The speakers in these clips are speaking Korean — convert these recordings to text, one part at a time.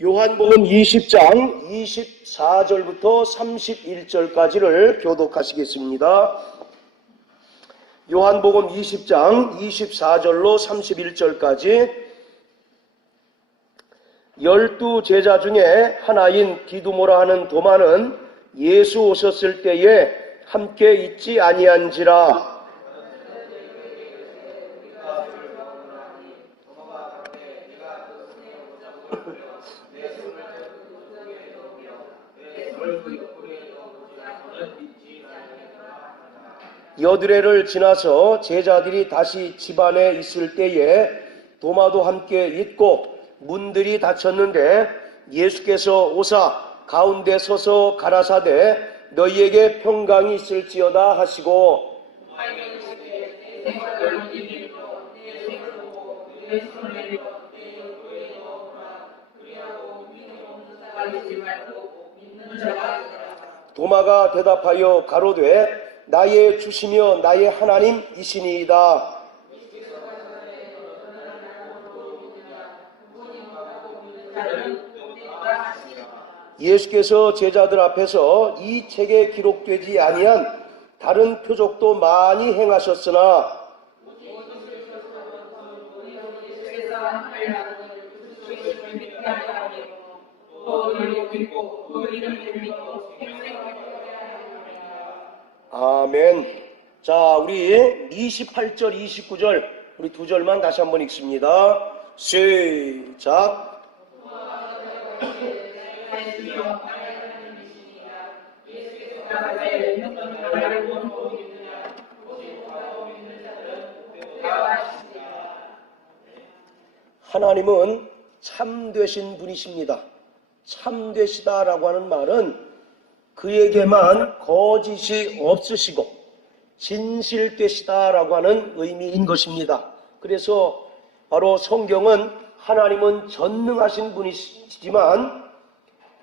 요한복음 20장 24절부터 31절까지를 교독하시겠습니다. 요한복음 20장 24절로 31절까지 12제자 중에 하나인 디두모라 하는 도마는 예수 오셨을 때에 함께 있지 아니한지라. 여드레를 지나서 제자들이 다시 집안에 있을 때에 도마도 함께 있고 문들이 닫혔는데 예수께서 오사 가운데 서서 가라사대 너희에게 평강이 있을지어다 하시고 도마가 대답하여 가로되 나의 주시며 나의 하나님이시니이다. 예수께서 제자들 앞에서 이 책에 기록되지 아니한 다른 표적도 많이 행하셨으나 아멘. 자, 우리 28절, 29절 우리 두 절만 다시 한번 읽습니다. 시작. 하나님은 참되신 분이십니다. 참되시다라고 하는 말은 그에게만 거짓이 없으시고 진실되시다라고 하는 의미인 것입니다. 그래서 바로 성경은 하나님은 전능하신 분이시지만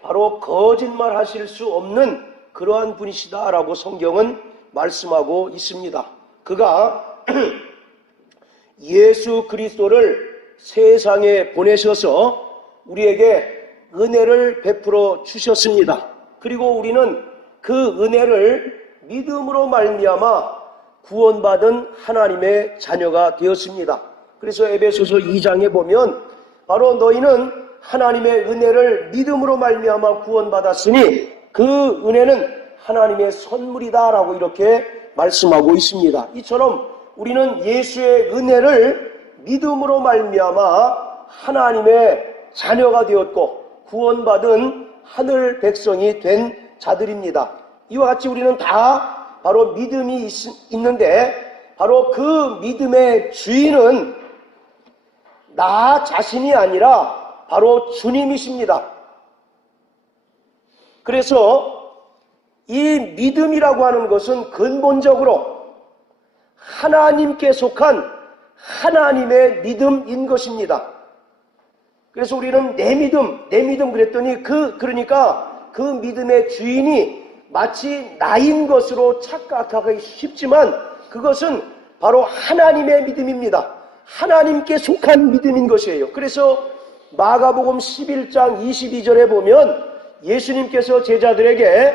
바로 거짓말 하실 수 없는 그러한 분이시다라고 성경은 말씀하고 있습니다. 그가 예수 그리스도를 세상에 보내셔서 우리에게 은혜를 베풀어 주셨습니다. 그리고 우리는 그 은혜를 믿음으로 말미암아 구원받은 하나님의 자녀가 되었습니다. 그래서 에베소서 2장에 보면 바로 너희는 하나님의 은혜를 믿음으로 말미암아 구원받았으니 그 은혜는 하나님의 선물이다라고 이렇게 말씀하고 있습니다. 이처럼 우리는 예수의 은혜를 믿음으로 말미암아 하나님의 자녀가 되었고 구원받은 하늘 백성이 된 자들입니다. 이와 같이 우리는 다 바로 믿음이 있는데 바로 그 믿음의 주인은 나 자신이 아니라 바로 주님이십니다. 그래서 이 믿음이라고 하는 것은 근본적으로 하나님께 속한 하나님의 믿음인 것입니다. 그래서 우리는 내 믿음 그랬더니 그러니까 그 믿음의 주인이 마치 나인 것으로 착각하기 쉽지만 그것은 바로 하나님의 믿음입니다. 하나님께 속한 믿음인 것이에요. 그래서 마가복음 11장 22절에 보면 예수님께서 제자들에게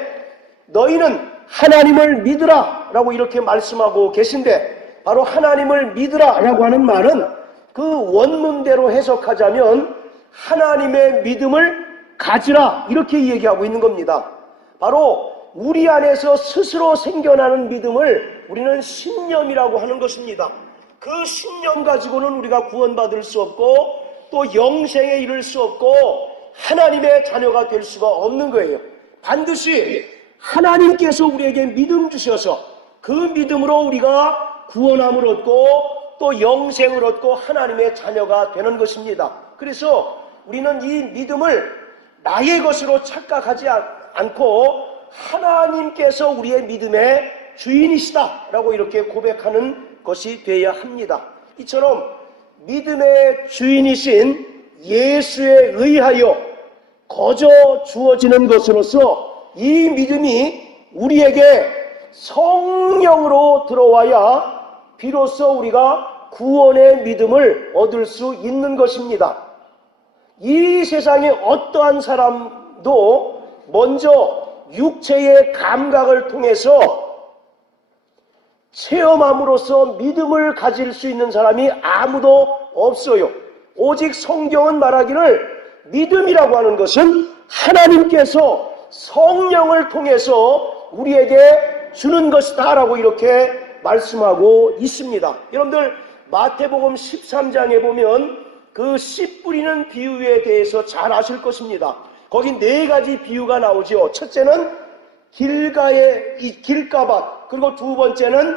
너희는 하나님을 믿으라 라고 이렇게 말씀하고 계신데 바로 하나님을 믿으라 라고 하는 말은 그 원문대로 해석하자면 하나님의 믿음을 가지라 이렇게 얘기하고 있는 겁니다. 바로 우리 안에서 스스로 생겨나는 믿음을 우리는 신념이라고 하는 것입니다. 그 신념 가지고는 우리가 구원받을 수 없고 또 영생에 이를 수 없고 하나님의 자녀가 될 수가 없는 거예요. 반드시 하나님께서 우리에게 믿음 주셔서 그 믿음으로 우리가 구원함을 얻고 또 영생을 얻고 하나님의 자녀가 되는 것입니다. 그래서 우리는 이 믿음을 나의 것으로 착각하지 않고 하나님께서 우리의 믿음의 주인이시다라고 이렇게 고백하는 것이 되어야 합니다. 이처럼 믿음의 주인이신 예수에 의하여 거저 주어지는 것으로서 이 믿음이 우리에게 성령으로 들어와야 비로소 우리가 구원의 믿음을 얻을 수 있는 것입니다. 이 이 세상에 어떠한 사람도 먼저 육체의 감각을 통해서 체험함으로써 믿음을 가질 수 있는 사람이 아무도 없어요. 오직 성경은 말하기를 믿음이라고 하는 것은 하나님께서 성령을 통해서 우리에게 주는 것이다 라고 이렇게 말씀하고 있습니다. 여러분들 마태복음 13장에 보면 그 씨 뿌리는 비유에 대해서 잘 아실 것입니다. 거기 네 가지 비유가 나오죠. 첫째는 길가밭, 그리고 두 번째는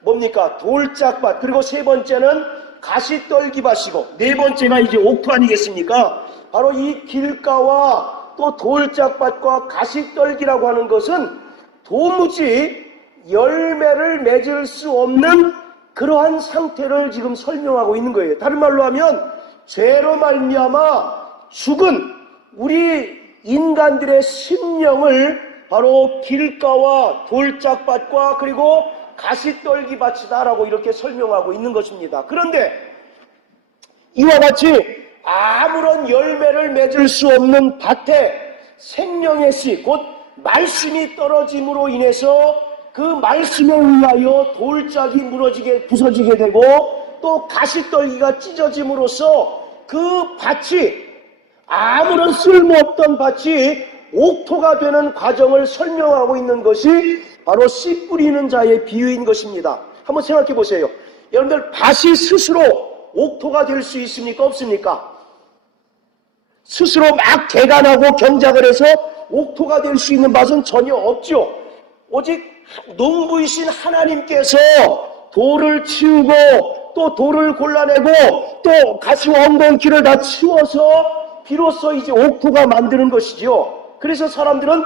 뭡니까? 돌짝밭, 그리고 세 번째는 가시떨기밭이고 네 번째가 이제 옥토 아니겠습니까? 바로 이 길가와 또 돌짝밭과 가시떨기라고 하는 것은 도무지 열매를 맺을 수 없는 그러한 상태를 지금 설명하고 있는 거예요. 다른 말로 하면 죄로 말미암아 죽은 우리 인간들의 심령을 바로 길가와 돌짝밭과 그리고 가시떨기밭이다라고 이렇게 설명하고 있는 것입니다. 그런데 이와 같이 아무런 열매를 맺을 수 없는 밭에 생명의 씨, 곧 말씀이 떨어짐으로 인해서 그 말씀에 의하여 돌짝이 부서지게 되고 또 가시떨기가 찢어짐으로써 그 밭이 아무런 쓸모없던 밭이 옥토가 되는 과정을 설명하고 있는 것이 바로 씨 뿌리는 자의 비유인 것입니다. 한번 생각해 보세요. 여러분들 밭이 스스로 옥토가 될 수 있습니까? 없습니까? 스스로 막 개간하고 경작을 해서 옥토가 될 수 있는 밭은 전혀 없죠. 오직 농부이신 하나님께서 돌을 치우고 또 돌을 골라내고 또 가시와 엉겅퀴를 다 치워서 비로소 이제 옥토가 만드는 것이죠. 그래서 사람들은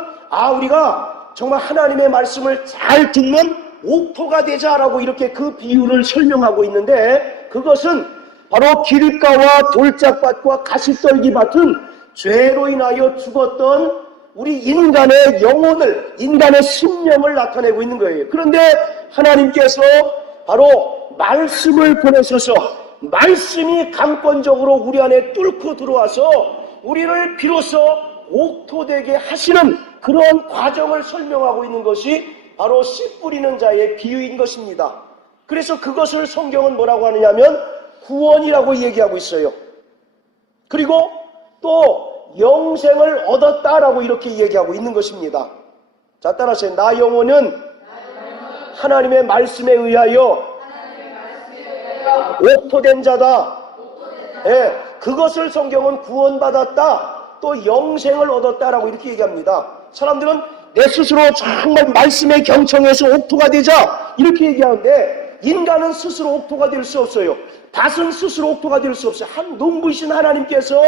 우리가 정말 하나님의 말씀을 잘 듣는 옥토가 되자라고 이렇게 그 비유를 설명하고 있는데, 그것은 바로 길가와 돌짝밭과 가시떨기밭은 죄로 인하여 죽었던 우리 인간의 영혼을, 인간의 심령을 나타내고 있는 거예요. 그런데 하나님께서 바로 말씀을 보내셔서 말씀이 강권적으로 우리 안에 뚫고 들어와서 우리를 비로소 옥토되게 하시는 그런 과정을 설명하고 있는 것이 바로 씨 뿌리는 자의 비유인 것입니다. 그래서 그것을 성경은 뭐라고 하느냐면 구원이라고 얘기하고 있어요. 그리고 또 영생을 얻었다라고 이렇게 얘기하고 있는 것입니다. 자, 따라하세요. 나 영혼은 하나님의 말씀에 의하여 옥토된 자다. 예, 그것을 성경은 구원받았다, 또 영생을 얻었다라고 이렇게 얘기합니다. 사람들은 내 스스로 정말 말씀에 경청해서 옥토가 되자 이렇게 얘기하는데, 인간은 스스로 옥토가 될 수 없어요. 밭은 스스로 옥토가 될 수 없어요. 한 농부이신 하나님께서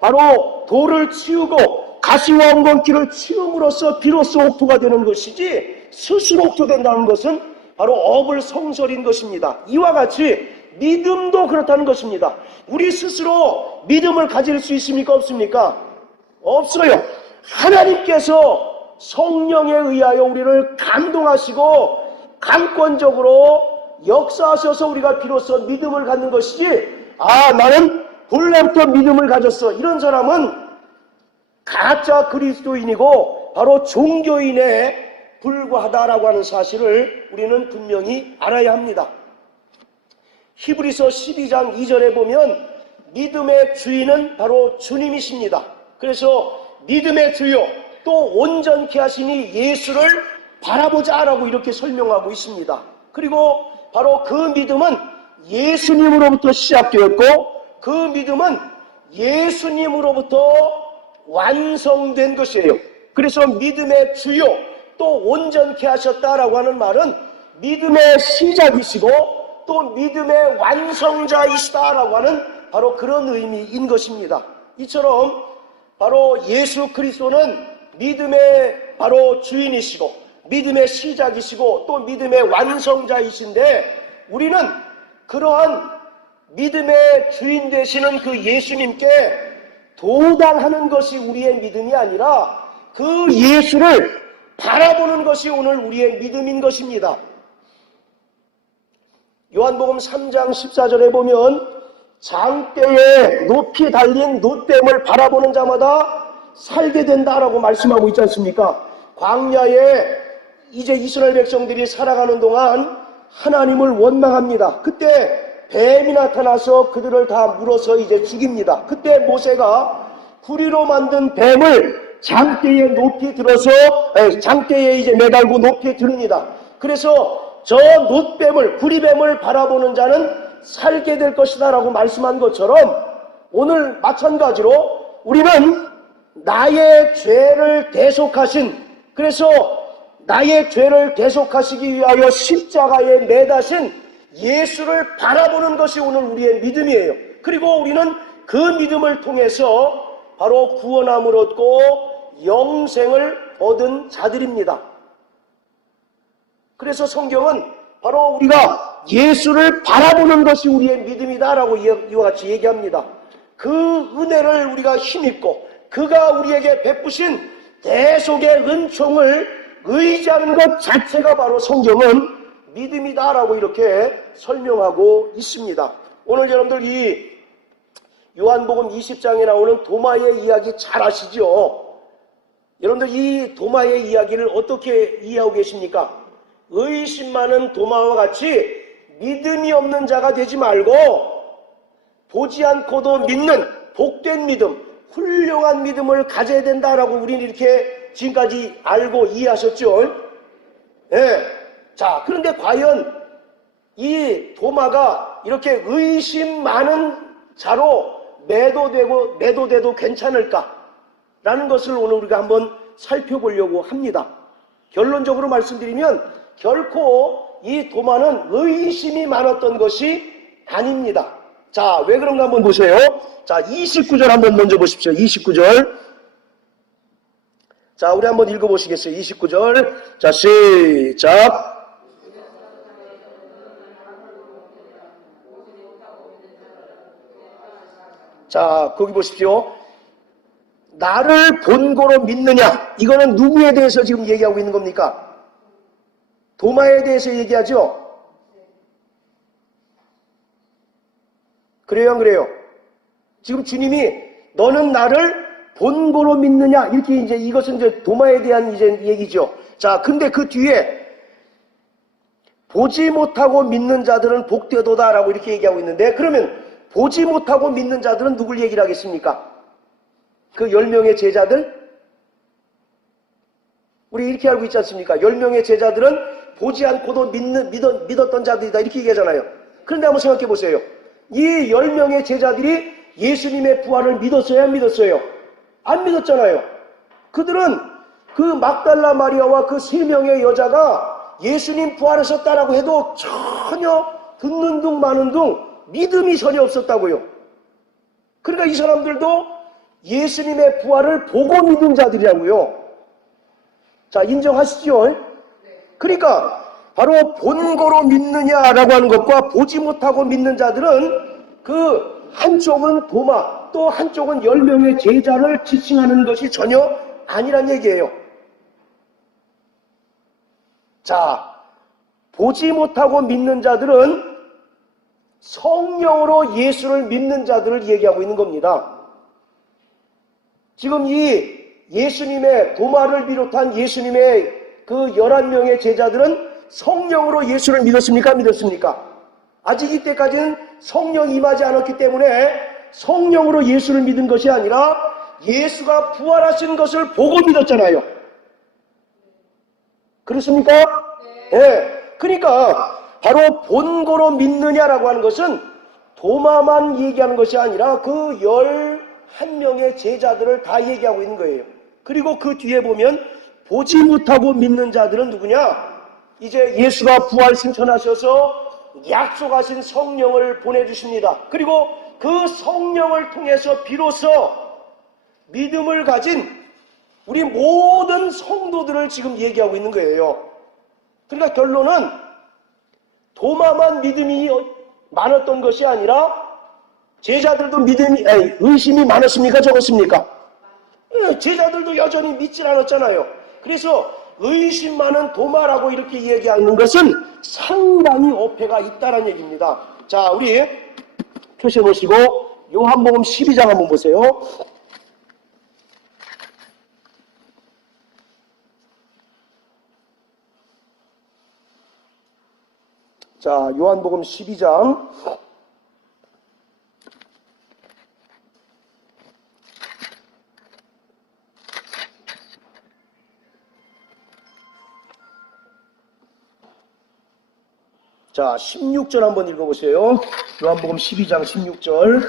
바로 돌을 치우고 가시와 엉겅퀴를 치움으로써 비로소 옥토가 되는 것이지, 스스로 옥토된다는 것은 바로 어불성설인 것입니다. 이와 같이 믿음도 그렇다는 것입니다. 우리 스스로 믿음을 가질 수 있습니까? 없습니까? 없어요. 하나님께서 성령에 의하여 우리를 감동하시고 강권적으로 역사하셔서 우리가 비로소 믿음을 갖는 것이지, 나는 본래부터 믿음을 가졌어, 이런 사람은 가짜 그리스도인이고 바로 종교인에 불과하다라고 하는 사실을 우리는 분명히 알아야 합니다. 히브리서 12장 2절에 보면 믿음의 주인은 바로 주님이십니다. 그래서 믿음의 주요 또 온전케 하시니 예수를 바라보자라고 이렇게 설명하고 있습니다. 그리고 바로 그 믿음은 예수님으로부터 시작되었고 그 믿음은 예수님으로부터 완성된 것이에요. 그래서 믿음의 주요 또 온전케 하셨다라고 하는 말은 믿음의 시작이시고 또 믿음의 완성자이시다라고 하는 바로 그런 의미인 것입니다. 이처럼 바로 예수 그리스도는 믿음의 바로 주인이시고 믿음의 시작이시고 또 믿음의 완성자이신데, 우리는 그러한 믿음의 주인 되시는 그 예수님께 도달하는 것이 우리의 믿음이 아니라 그 예수를 바라보는 것이 오늘 우리의 믿음인 것입니다. 요한복음 3장 14절에 보면 장대에 높이 달린 놋뱀을 바라보는 자마다 살게 된다라고 말씀하고 있지 않습니까? 광야에 이제 이스라엘 백성들이 살아가는 동안 하나님을 원망합니다. 그때 뱀이 나타나서 그들을 다 물어서 이제 죽입니다. 그때 모세가 구리로 만든 뱀을 장대에 높이 들어서 장대에 이제 매달고 높이 듭니다. 그래서 저 놋뱀을 구리뱀을 바라보는 자는 살게 될 것이다 라고 말씀한 것처럼 오늘 마찬가지로 우리는 나의 죄를 대속하신, 그래서 나의 죄를 대속하시기 위하여 십자가에 매다신 예수를 바라보는 것이 오늘 우리의 믿음이에요. 그리고 우리는 그 믿음을 통해서 바로 구원함을 얻고 영생을 얻은 자들입니다. 그래서 성경은 바로 우리가 예수를 바라보는 것이 우리의 믿음이다라고 이와 같이 얘기합니다. 그 은혜를 우리가 힘입고 그가 우리에게 베푸신 대속의 은총을 의지하는 것 자체가 바로 성경은 믿음이다라고 이렇게 설명하고 있습니다. 오늘 여러분들 이 요한복음 20장에 나오는 도마의 이야기 잘 아시죠? 여러분들 이 도마의 이야기를 어떻게 이해하고 계십니까? 의심 많은 도마와 같이 믿음이 없는 자가 되지 말고 보지 않고도 믿는 복된 믿음, 훌륭한 믿음을 가져야 된다라고 우리는 이렇게 지금까지 알고 이해하셨죠? 예. 자, 그런데 과연 이 도마가 이렇게 의심 많은 자로 매도돼도 괜찮을까라는 것을 오늘 우리가 한번 살펴보려고 합니다. 결론적으로 말씀드리면 결코 이 도마는 의심이 많았던 것이 아닙니다. 자, 왜 그런가 한번 보세요. 자, 29절 한번 먼저 보십시오. 29절. 자, 우리 한번 읽어보시겠어요? 29절. 자, 시작. 자, 거기 보십시오. 나를 본고로 믿느냐? 이거는 누구에 대해서 지금 얘기하고 있는 겁니까? 도마에 대해서 얘기하죠? 그래요, 안 그래요? 지금 주님이 너는 나를 본고로 믿느냐? 이렇게 이제 이것은 이제 도마에 대한 이제 얘기죠. 자, 근데 그 뒤에 보지 못하고 믿는 자들은 복되도다라고 이렇게 얘기하고 있는데, 그러면 보지 못하고 믿는 자들은 누굴 얘기를 하겠습니까? 그 10명의 제자들? 우리 이렇게 알고 있지 않습니까? 10명의 제자들은 보지 않고도 믿었던 자들이다 이렇게 얘기하잖아요. 그런데 한번 생각해 보세요. 이 10명의 제자들이 예수님의 부활을 믿었어요? 안 믿었어요? 안 믿었잖아요. 그들은 그 막달라 마리아와 그 3명의 여자가 예수님 부활하셨다라고 해도 전혀 듣는 둥 마는 둥 믿음이 전혀 없었다고요. 그러니까 이 사람들도 예수님의 부활을 보고 믿은 자들이라고요. 자, 인정하시죠? 그러니까 바로 본고로 믿느냐라고 하는 것과 보지 못하고 믿는 자들은 그 한쪽은 도마, 또 한쪽은 10명의 제자를 지칭하는 것이 전혀 아니란 얘기예요. 자, 보지 못하고 믿는 자들은 성령으로 예수를 믿는 자들을 얘기하고 있는 겁니다. 지금 이 예수님의 도마를 비롯한 예수님의 그 11명의 제자들은 성령으로 예수를 믿었습니까? 믿었습니까? 아직 이때까지는 성령 임하지 않았기 때문에 성령으로 예수를 믿은 것이 아니라 예수가 부활하신 것을 보고 믿었잖아요. 그렇습니까? 네. 그러니까 바로 본고로 믿느냐라고 하는 것은 도마만 얘기하는 것이 아니라 그 11명의 제자들을 다 얘기하고 있는 거예요. 그리고 그 뒤에 보면 보지 못하고 믿는 자들은 누구냐? 이제 예수가 부활 승천하셔서 약속하신 성령을 보내주십니다. 그리고 그 성령을 통해서 비로소 믿음을 가진 우리 모든 성도들을 지금 얘기하고 있는 거예요. 그러니까 결론은 도마만 믿음이 많았던 것이 아니라 제자들도 의심이 많았습니까? 적었습니까? 제자들도 여전히 믿질 않았잖아요. 그래서 의심 많은 도마라고 이렇게 얘기하는 것은 상당히 어폐가 있다는 얘기입니다. 자, 우리 펴셔 놓으시고 요한복음 12장 한번 보세요. 자, 요한복음 12장. 자, 16절 한번 읽어보세요. 요한복음 12장 16절.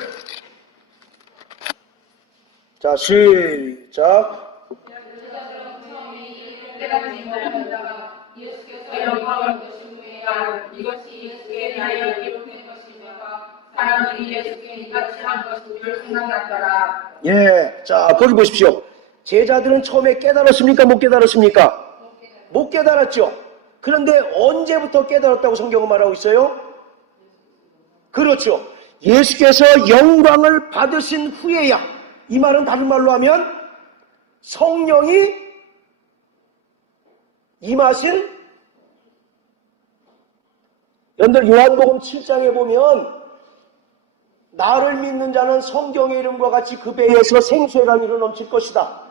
자, 시작. 예수께서 영광을 얻으신 후에야 이것이 예수에 대하여 기록된 것이니까 사람들이 예수께 이같이 한 것을 생각났더라. 예, 자, 거기 보십시오. 제자들은 처음에 깨달았습니까? 못 깨달았습니까? 못 깨달았죠. 그런데 언제부터 깨달았다고 성경은 말하고 있어요? 그렇죠. 예수께서 영광을 받으신 후에야. 이 말은 다른 말로 하면 성령이 임하신, 여러분들 요한복음 7장에 보면 나를 믿는 자는 성경의 이름과 같이 그 배에서 생수의 강으로 넘칠 것이다.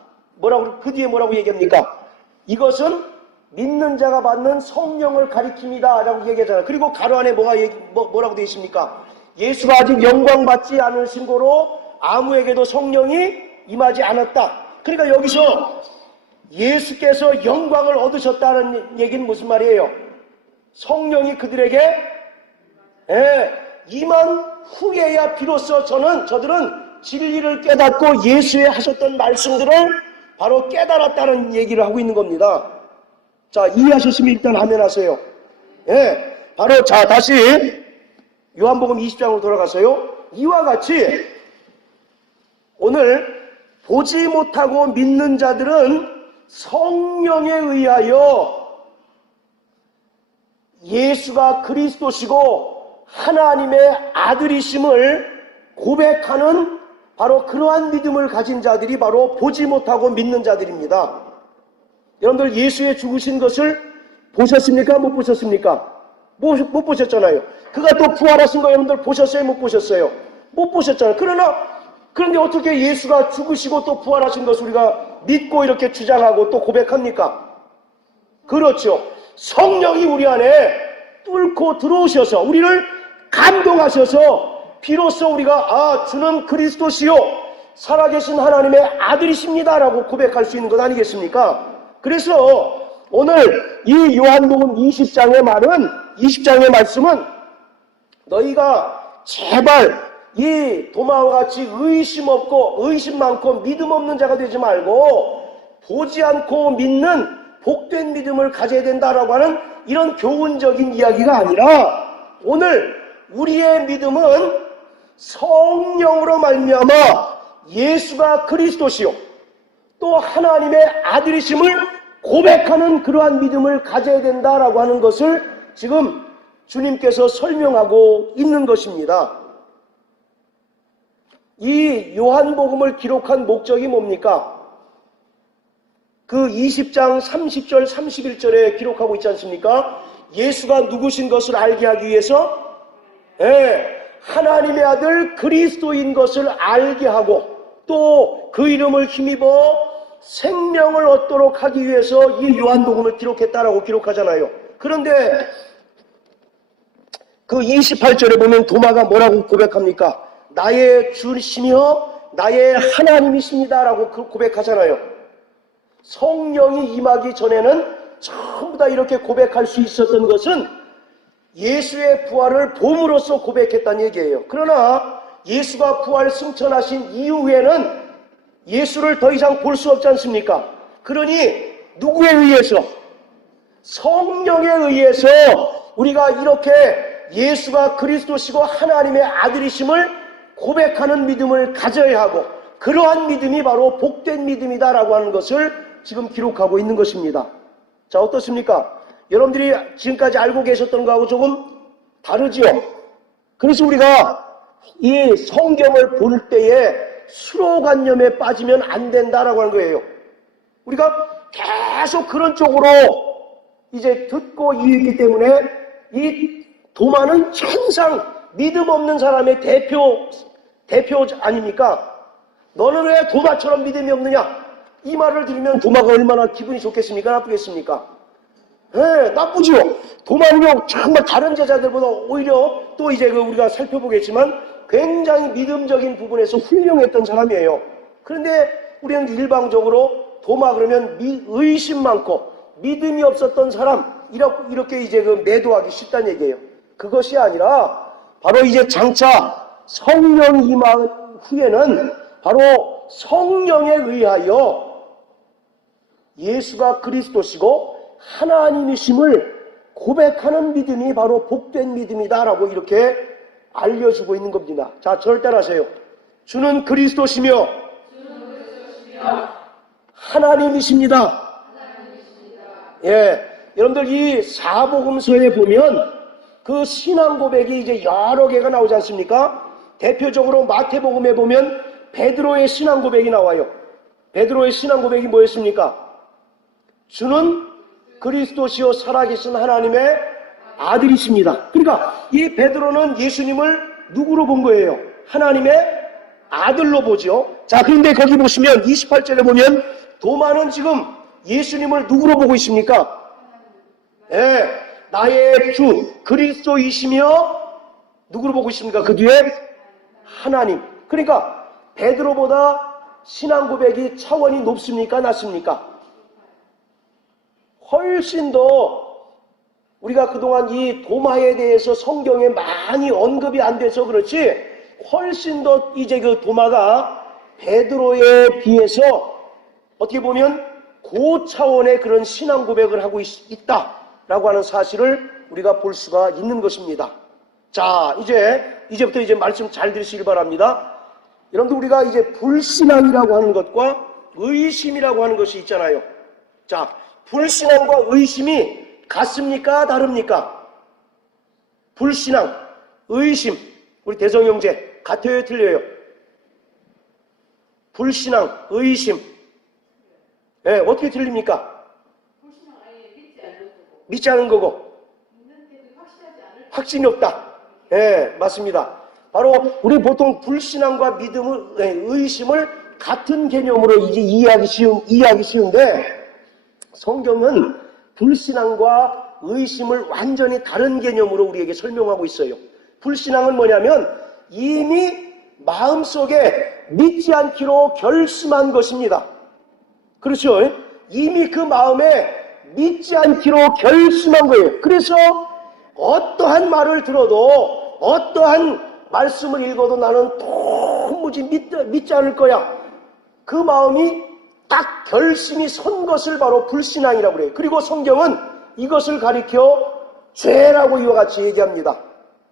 그 뒤에 뭐라고 얘기합니까? 이것은 믿는 자가 받는 성령을 가리킵니다 라고 얘기하잖아요. 그리고 가로 안에 뭐라고 되어 있습니까? 예수가 아직 영광 받지 않으신 거로 아무에게도 성령이 임하지 않았다. 그러니까 여기서 예수께서 영광을 얻으셨다는 얘기는 무슨 말이에요? 성령이 그들에게 임한 후에야 비로소 저들은 진리를 깨닫고 예수의 하셨던 말씀들을 바로 깨달았다는 얘기를 하고 있는 겁니다. 자, 이해하셨으면 일단 하면 하세요. 예, 바로 자 다시 요한복음 20장으로 돌아가서요. 이와 같이 오늘 보지 못하고 믿는 자들은 성령에 의하여 예수가 그리스도시고 하나님의 아들이심을 고백하는 바로 그러한 믿음을 가진 자들이 바로 보지 못하고 믿는 자들입니다. 여러분들 예수의 죽으신 것을 보셨습니까? 못 보셨습니까? 못 보셨잖아요. 그가 또 부활하신 거 여러분들 보셨어요? 못 보셨어요? 못 보셨잖아요. 그런데 어떻게 예수가 죽으시고 또 부활하신 것을 우리가 믿고 이렇게 주장하고 또 고백합니까? 그렇죠. 성령이 우리 안에 뚫고 들어오셔서 우리를 감동하셔서 비로소 우리가 주는 그리스도시요 살아계신 하나님의 아들이십니다라고 고백할 수 있는 것 아니겠습니까? 그래서 오늘 이 요한복음 20장의 말은 20장의 말씀은 너희가 제발 이 도마와 같이 의심 많고 믿음 없는 자가 되지 말고 보지 않고 믿는 복된 믿음을 가져야 된다라고 하는 이런 교훈적인 이야기가 아니라 오늘 우리의 믿음은 성령으로 말미암아 예수가 그리스도시요 또 하나님의 아들이심을 고백하는 그러한 믿음을 가져야 된다라고 하는 것을 지금 주님께서 설명하고 있는 것입니다. 이 요한복음을 기록한 목적이 뭡니까? 그 20장 30절 31절에 기록하고 있지 않습니까? 예수가 누구신 것을 알게 하기 위해서 하나님의 아들 그리스도인 것을 알게 하고 또 그 이름을 힘입어 생명을 얻도록 하기 위해서 이 요한복음을 기록했다라고 기록하잖아요. 그런데 그 28절에 보면 도마가 뭐라고 고백합니까? 나의 주시며 나의 하나님이십니다라고 고백하잖아요. 성령이 임하기 전에는 전부 다 이렇게 고백할 수 있었던 것은 예수의 부활을 봄으로써 고백했다는 얘기예요. 그러나 예수가 부활 승천하신 이후에는 예수를 더 이상 볼 수 없지 않습니까? 그러니 누구에 의해서? 성령에 의해서 우리가 이렇게 예수가 그리스도시고 하나님의 아들이심을 고백하는 믿음을 가져야 하고 그러한 믿음이 바로 복된 믿음이다라고 하는 것을 지금 기록하고 있는 것입니다. 자, 어떻습니까? 여러분들이 지금까지 알고 계셨던 거하고 조금 다르지요? 그래서 우리가 이 성경을 볼 때에 수로관념에 빠지면 안 된다라고 하는 거예요. 우리가 계속 그런 쪽으로 이제 듣고 이해했기 때문에 이 도마는 항상 믿음 없는 사람의 대표 아닙니까? 너는 왜 도마처럼 믿음이 없느냐? 이 말을 들으면 도마가 얼마나 기분이 좋겠습니까? 나쁘겠습니까? 네, 나쁘죠. 도마는요, 정말 다른 제자들보다 오히려 또 이제 우리가 살펴보겠지만 굉장히 믿음적인 부분에서 훌륭했던 사람이에요. 그런데 우리는 일방적으로 도마 그러면 의심 많고 믿음이 없었던 사람, 이렇게 이제 매도하기 쉽다는 얘기예요. 그것이 아니라 바로 이제 장차 성령 임한 후에는 바로 성령에 의하여 예수가 그리스도시고 하나님이심을 고백하는 믿음이 바로 복된 믿음이다라고 이렇게 알려주고 있는 겁니다. 자, 저를 따라하세요. 주는 그리스도시며 하나님이십니다. 예, 여러분들 이 사복음서에 보면 그 신앙 고백이 이제 여러 개가 나오지 않습니까? 대표적으로 마태복음에 보면 베드로의 신앙 고백이 나와요. 베드로의 신앙 고백이 뭐였습니까? 주는 그리스도시요 살아계신 하나님의 아들이십니다. 그러니까 이 베드로는 예수님을 누구로 본 거예요? 하나님의 아들로 보죠. 자, 그런데 거기 보시면 28절에 보면 도마는 지금 예수님을 누구로 보고 있습니까? 예, 나의 주 그리스도이시며 누구로 보고 있습니까? 그 뒤에 하나님. 그러니까 베드로보다 신앙 고백이 차원이 높습니까? 낮습니까? 훨씬 더 우리가 그동안 이 도마에 대해서 성경에 많이 언급이 안 돼서 그렇지 훨씬 더 이제 그 도마가 베드로에 비해서 어떻게 보면 고차원의 그런 신앙 고백을 하고 있다라고 하는 사실을 우리가 볼 수가 있는 것입니다. 자, 이제부터 이제 말씀 잘 들으시길 바랍니다. 여러분들 우리가 이제 불신앙이라고 하는 것과 의심이라고 하는 것이 있잖아요. 자, 불신앙과 의심이 같습니까? 다릅니까? 불신앙, 의심, 우리 대성 형제 같아요? 틀려요? 불신앙, 의심, 예, 어떻게 틀립니까? 불신앙 아예 믿지 않은 거고 확신이 없다. 예, 맞습니다. 바로 우리 보통 불신앙과 믿음을, 의심을 같은 개념으로 이제 이해하기 쉬운데 성경은 불신앙과 의심을 완전히 다른 개념으로 우리에게 설명하고 있어요. 불신앙은 뭐냐면 이미 마음속에 믿지 않기로 결심한 것입니다. 그렇죠? 이미 그 마음에 믿지 않기로 결심한 거예요. 그래서 어떠한 말을 들어도 어떠한 말씀을 읽어도 나는 도무지 믿지 않을 거야. 그 마음이 딱 결심이 선 것을 바로 불신앙이라고 그래요. 그리고 성경은 이것을 가리켜 죄라고 이와 같이 얘기합니다.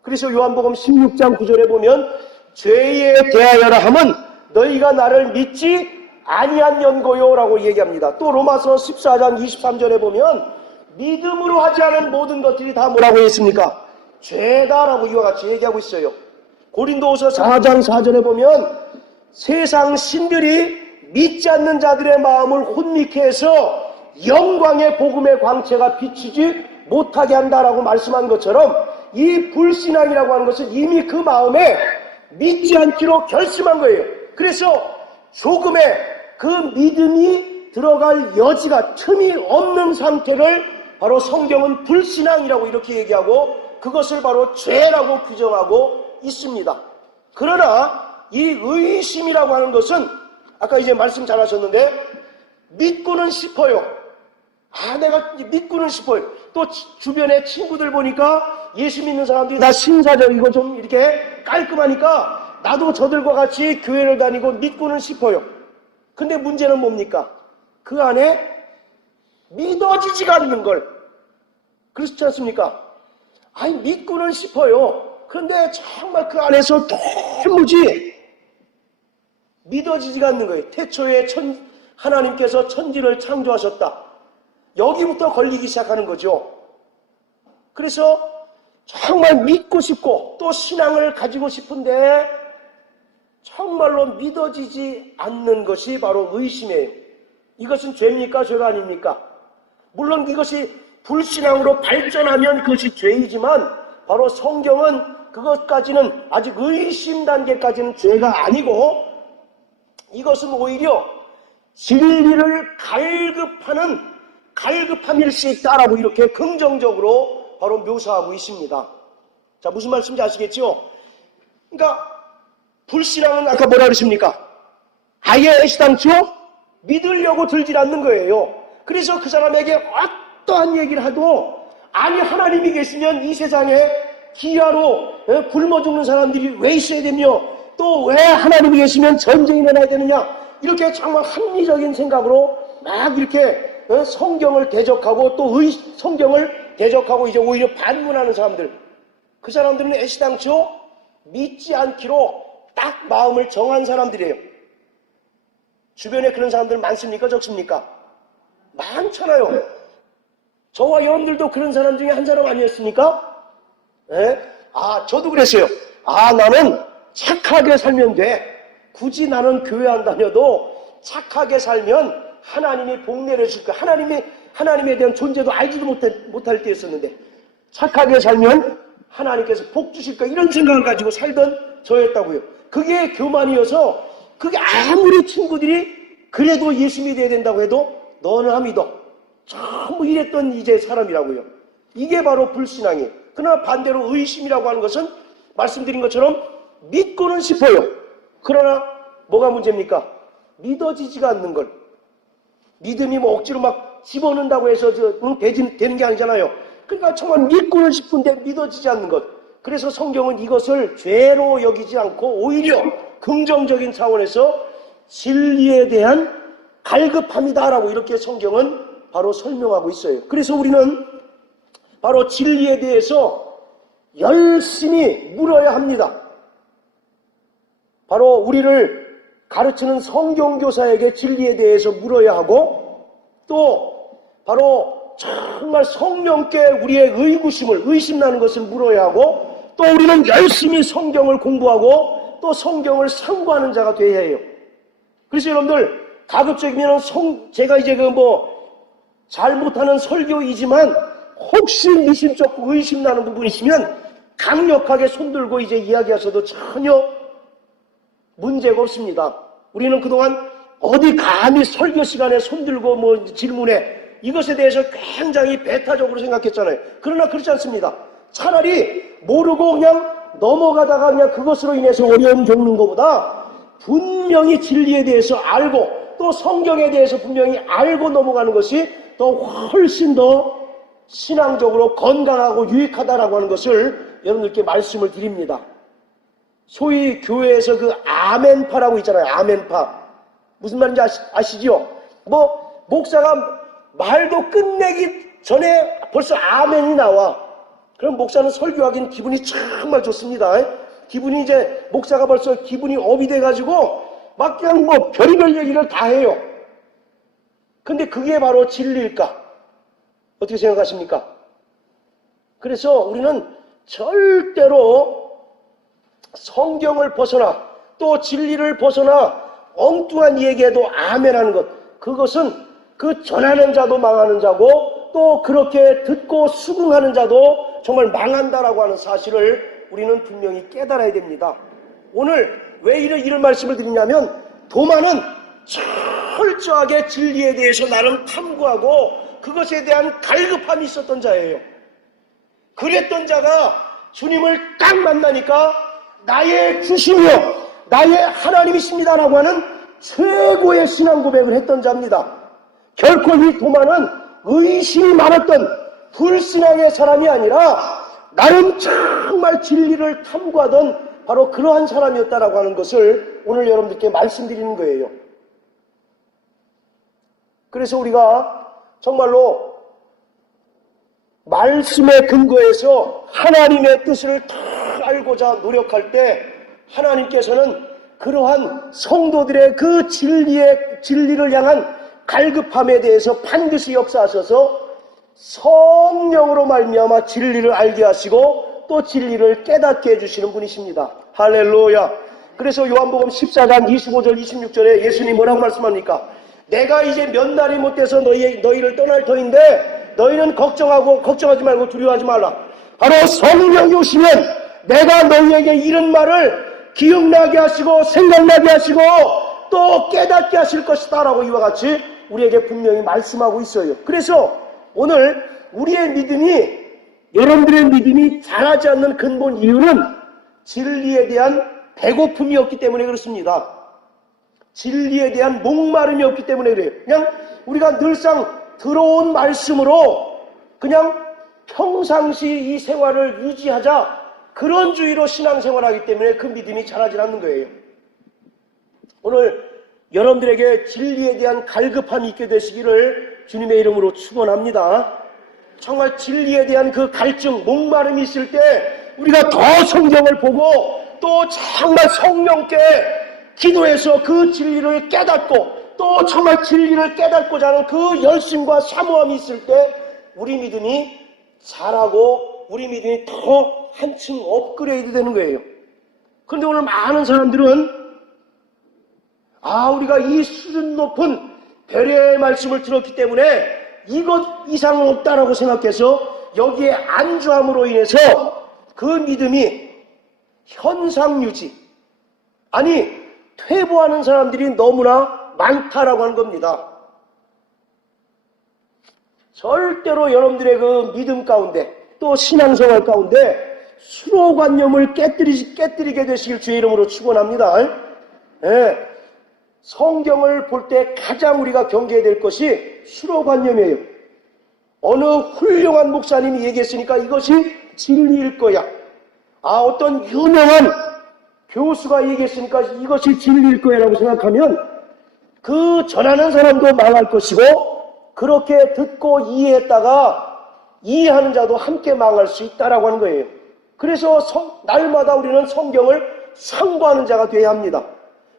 그래서 요한복음 16장 9절에 보면 죄에 대하여라 함은 너희가 나를 믿지 아니한 연고요라고 얘기합니다. 또 로마서 14장 23절에 보면 믿음으로 하지 않은 모든 것들이 다 뭐라고 했습니까? 죄다라고 이와 같이 얘기하고 있어요. 고린도후서 4장 4절에 보면 세상 신들이 믿지 않는 자들의 마음을 혼미케 해서 영광의 복음의 광채가 비치지 못하게 한다라고 말씀한 것처럼 이 불신앙이라고 하는 것은 이미 그 마음에 믿지 않기로 결심한 거예요. 그래서 조금의 그 믿음이 들어갈 여지가 틈이 없는 상태를 바로 성경은 불신앙이라고 이렇게 얘기하고 그것을 바로 죄라고 규정하고 있습니다. 그러나 이 의심이라고 하는 것은 아까 이제 말씀 잘 하셨는데 믿고는 싶어요. 내가 믿고는 싶어요. 또 주변에 친구들 보니까 예수 믿는 사람들이 다 신사적이고 좀 이렇게 깔끔하니까 나도 저들과 같이 교회를 다니고 믿고는 싶어요. 근데 문제는 뭡니까? 그 안에 믿어지지가 않는 걸. 그렇지 않습니까? 믿고는 싶어요. 그런데 정말 그 안에서 도무지 믿어지지가 않는 거예요. 태초에 하나님께서 천지를 창조하셨다. 여기부터 걸리기 시작하는 거죠. 그래서 정말 믿고 싶고 또 신앙을 가지고 싶은데 정말로 믿어지지 않는 것이 바로 의심이에요. 이것은 죄입니까? 죄가 아닙니까? 물론 이것이 불신앙으로 발전하면 그것이 죄이지만 바로 성경은 그것까지는 아직 의심 단계까지는 죄가 아니고 이것은 오히려 진리를 갈급함일 수 있다라고 이렇게 긍정적으로 바로 묘사하고 있습니다. 자, 무슨 말씀인지 아시겠죠? 그러니까 불신앙은 아까 뭐라 그랬습니까? 아예 애시당초 믿으려고 들질 않는 거예요. 그래서 그 사람에게 어떠한 얘기를 하도 아니 하나님이 계시면 이 세상에 기아로 굶어 죽는 사람들이 왜 있어야 되며 또 왜 하나님이 계시면 전쟁이 일어나야 되느냐 이렇게 정말 합리적인 생각으로 막 이렇게 성경을 대적하고 또 성경을 대적하고 이제 오히려 반문하는 사람들 그 사람들은 애시당초 믿지 않기로 딱 마음을 정한 사람들이에요. 주변에 그런 사람들 많습니까? 적습니까? 많잖아요. 저와 여러분들도 그런 사람 중에 한 사람 아니었습니까? 네? 저도 그랬어요. 나는 착하게 살면 돼. 굳이 나는 교회 안 다녀도 착하게 살면 하나님이 복 내려줄 거야. 하나님에 대한 존재도 알지도 못할 때였었는데 착하게 살면 하나님께서 복 주실 거야. 이런 생각을 가지고 살던 저였다고요. 그게 교만이어서 그게 아무리 친구들이 그래도 예수 믿어야 된다고 해도 너는 안 믿어. 전부 이랬던 이제 사람이라고요. 이게 바로 불신앙이에요. 그러나 반대로 의심이라고 하는 것은 말씀드린 것처럼 믿고는 싶어요. 그러나 뭐가 문제입니까? 믿어지지가 않는 걸. 믿음이 뭐 억지로 막 집어넣는다고 해서 되는 게 아니잖아요. 그러니까 정말 믿고는 싶은데 믿어지지 않는 것. 그래서 성경은 이것을 죄로 여기지 않고 오히려 긍정적인 차원에서 진리에 대한 갈급함이다라고 이렇게 성경은 바로 설명하고 있어요. 그래서 우리는 바로 진리에 대해서 열심히 물어야 합니다. 바로 우리를 가르치는 성경교사에게 진리에 대해서 물어야 하고 또 바로 정말 성령께 우리의 의심나는 것을 물어야 하고 또 우리는 열심히 성경을 공부하고 또 성경을 상고하는 자가 되어야 해요. 그래서 여러분들 가급적이면 제가 이제 잘못하는 설교이지만 혹시 미심쩍고 의심나는 부분이 있으면 강력하게 손들고 이제 이야기하셔도 전혀 문제가 없습니다. 우리는 그동안 어디 감히 설교 시간에 손들고 질문해 이것에 대해서 굉장히 배타적으로 생각했잖아요. 그러나 그렇지 않습니다. 차라리 모르고 그냥 넘어가다가 그냥 그것으로 인해서 어려움 겪는 것보다 분명히 진리에 대해서 알고 또 성경에 대해서 분명히 알고 넘어가는 것이 더 훨씬 더 신앙적으로 건강하고 유익하다라고 하는 것을 여러분들께 말씀을 드립니다. 소위 교회에서 그 아멘파라고 있잖아요. 아멘파. 무슨 말인지 아시죠? 목사가 말도 끝내기 전에 벌써 아멘이 나와. 그럼 목사는 설교하기는 기분이 정말 좋습니다. 기분이 이제 목사가 벌써 기분이 업이 돼가지고 막 그냥 별의별 얘기를 다 해요. 근데 그게 바로 진리일까? 어떻게 생각하십니까? 그래서 우리는 절대로 성경을 벗어나 또 진리를 벗어나 엉뚱한 얘기에도 아멘하는 것 그것은 그 전하는 자도 망하는 자고 또 그렇게 듣고 수긍하는 자도 정말 망한다라고 하는 사실을 우리는 분명히 깨달아야 됩니다. 오늘 왜 이런 말씀을 드리냐면 도마는 철저하게 진리에 대해서 나름 탐구하고 그것에 대한 갈급함이 있었던 자예요. 그랬던 자가 주님을 딱 만나니까 나의 주시며 나의 하나님이십니다라고 하는 최고의 신앙 고백을 했던 자입니다. 결코 이 도마는 의심이 많았던 불신앙의 사람이 아니라 나름 정말 진리를 탐구하던 바로 그러한 사람이었다라고 하는 것을 오늘 여러분들께 말씀드리는 거예요. 그래서 우리가 정말로 말씀에 근거해서 하나님의 뜻을 다 알고자 노력할 때 하나님께서는 그러한 성도들의 그 진리를 향한 갈급함에 대해서 반드시 역사하셔서 성령으로 말미암아 진리를 알게 하시고 또 진리를 깨닫게 해주시는 분이십니다. 할렐루야. 그래서 요한복음 14장 25절 26절에 예수님이 뭐라고 말씀합니까? 내가 이제 몇 날이 못돼서 너희를 떠날 터인데 너희는 걱정하지 말고 두려워하지 말라. 바로 성령이 오시면 내가 너희에게 이런 말을 기억나게 하시고 생각나게 하시고 또 깨닫게 하실 것이다 라고 이와 같이 우리에게 분명히 말씀하고 있어요. 그래서 오늘 우리의 믿음이, 여러분들의 믿음이 자라지 않는 근본 이유는 진리에 대한 배고픔이 없기 때문에 그렇습니다. 진리에 대한 목마름이 없기 때문에 그래요. 그냥 우리가 늘상 들어온 말씀으로 그냥 평상시 이 생활을 유지하자, 그런 주의로 신앙생활하기 때문에 그 믿음이 자라지 않는 거예요. 오늘 여러분들에게 진리에 대한 갈급함이 있게 되시기를 주님의 이름으로 축원합니다. 정말 진리에 대한 그 갈증, 목마름이 있을 때 우리가 더 성경을 보고 또 정말 성령께 기도해서 그 진리를 깨닫고 또 정말 진리를 깨닫고자 하는 그 열심과 사모함이 있을 때 우리 믿음이 자라고 우리 믿음이 더 한층 업그레이드 되는 거예요. 그런데 오늘 많은 사람들은 우리가 이 수준 높은 배려의 말씀을 들었기 때문에 이것 이상은 없다라고 생각해서 여기에 안주함으로 인해서 그 믿음이 현상유지, 아니 퇴보하는 사람들이 너무나 많다라고 하는 겁니다. 절대로 여러분들의 그 믿음 가운데 또 신앙생활 가운데 수로관념을 깨뜨리게 되시길 주의 이름으로 축원합니다. 예. 성경을 볼 때 가장 우리가 경계해야 될 것이 수로관념이에요. 어느 훌륭한 목사님이 얘기했으니까 이것이 진리일 거야. 어떤 유명한 교수가 얘기했으니까 이것이 진리일 거야 라고 생각하면 그 전하는 사람도 망할 것이고 그렇게 듣고 이해했다가 이해하는 자도 함께 망할 수 있다라고 하는 거예요. 그래서 날마다 우리는 성경을 상고하는 자가 되어야 합니다.